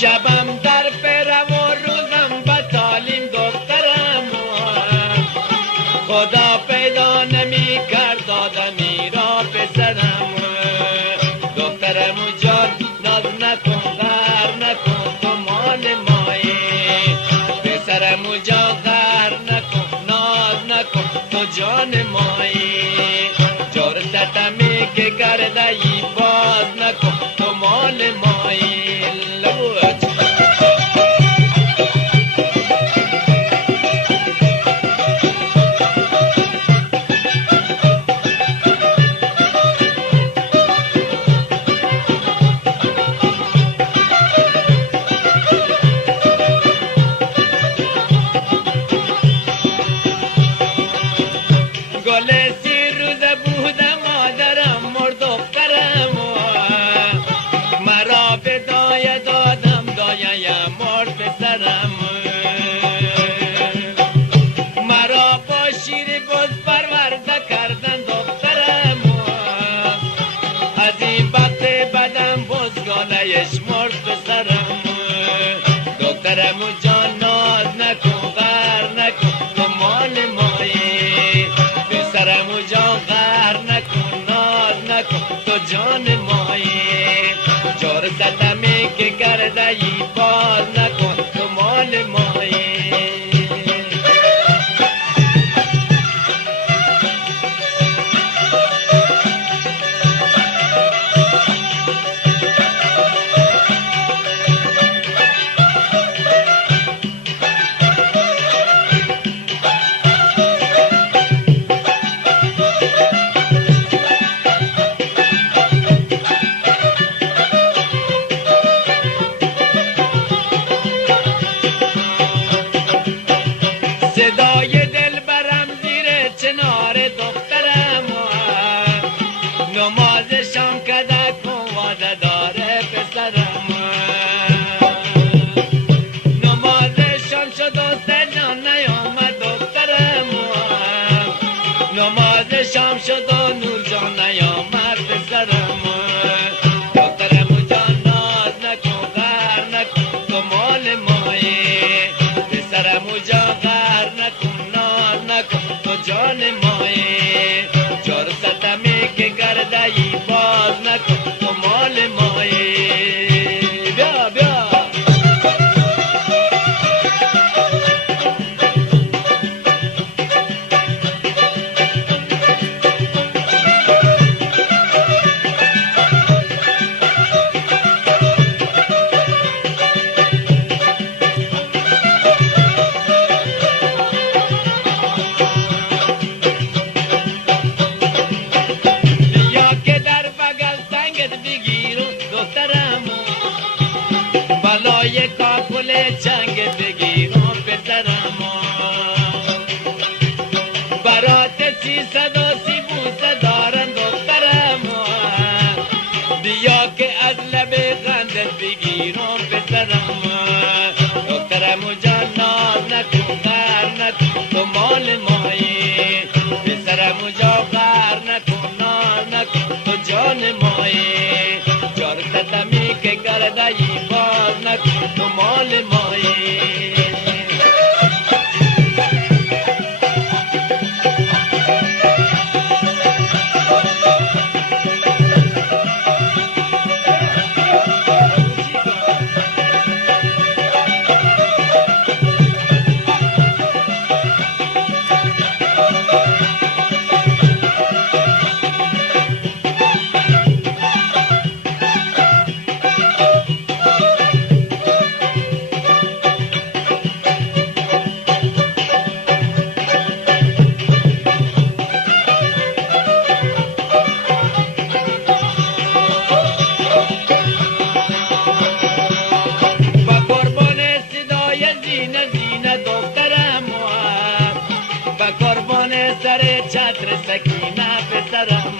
شبم در پره و روزم به تعلیم دخترم خدا پیدا نمی کرد آدمی را پسرم دخترم جان ناز نکن غر نکن تو مال مایی پسرم جان غر نکن ناز نکن تو جان مایی جور ستمی که کرده ای باز نکن تو مال مایی گل سی روزه بوده مادرم مرد دخترم مرا به دایه دادم دایه مرد پسرم مرا با شیر گل پرورده کردن دخترم از این وقت بدم بزگانهش مرد پسرم دخترم جان ناز نکن غر نکن تو مال مایی پسرم جان غر نکن ناز نکن تو جان مایی جور ستمی که کرده ای باز نکن تو مال مایی صدای دل برم زیر چنار دخترم نمازشم کده کن واده داره پسرم نمازشم شد و سجان نیامد دخترم نمازشم شد و نور جان نیامد پسرم دخترم جان ناز نکن غر نکن تو مال مایی پسرم جان غر نکن ناز نکن تو جان مایی جور ستمی که کرده ای باز نکن تو مال مایی بیا بیا بالای کاکل چنگ بگیرم پسرم برات 330 بوسه دارن دخترم بیا که از لب خندت بگیرم پسرم دخترم جان ناز نکن غر نکن تو مال مایی پسرم جان غر نکن ناز نکن تو جان مایی جور ستمی که کرده ای باز نکن تو مال مایی سر چتر سکینه پسرم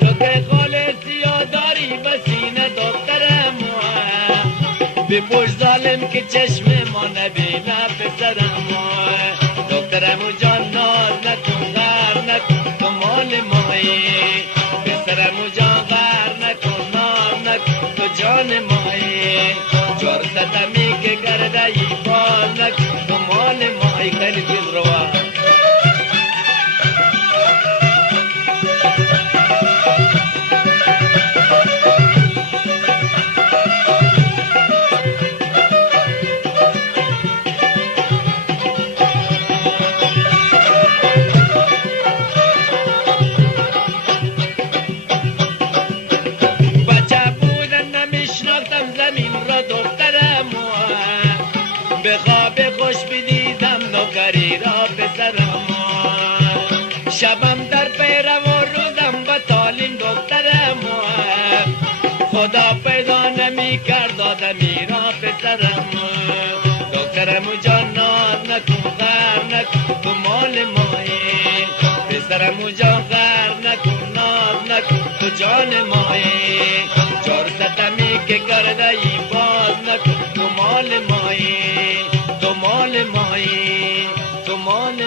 تو که خالصی ها داری بسینه دخترم بپوش ظالم که چشم ما نبینه پسرم دخترم جان ناز نکن غر نکن تو مال مایی پسرم جان غر نکن ناز نکن تو جان مایی جور ستمی که کرده ای باز نکن تو مال مایی خیلی دل روا به خواب خوش بدیدم نوکری را پسرم شبم در پیرم و روزم به تعلیم دخترم خدا پیدا نمی کرد آدمی را پسرم دخترم جان ناز نکن غر نکن تو مال مایی پسرم جان غر نکن ناز نکن تو جان مایی چار ستمی که کرده ای باز نکن تو مال مایی تو مال مایی تو مال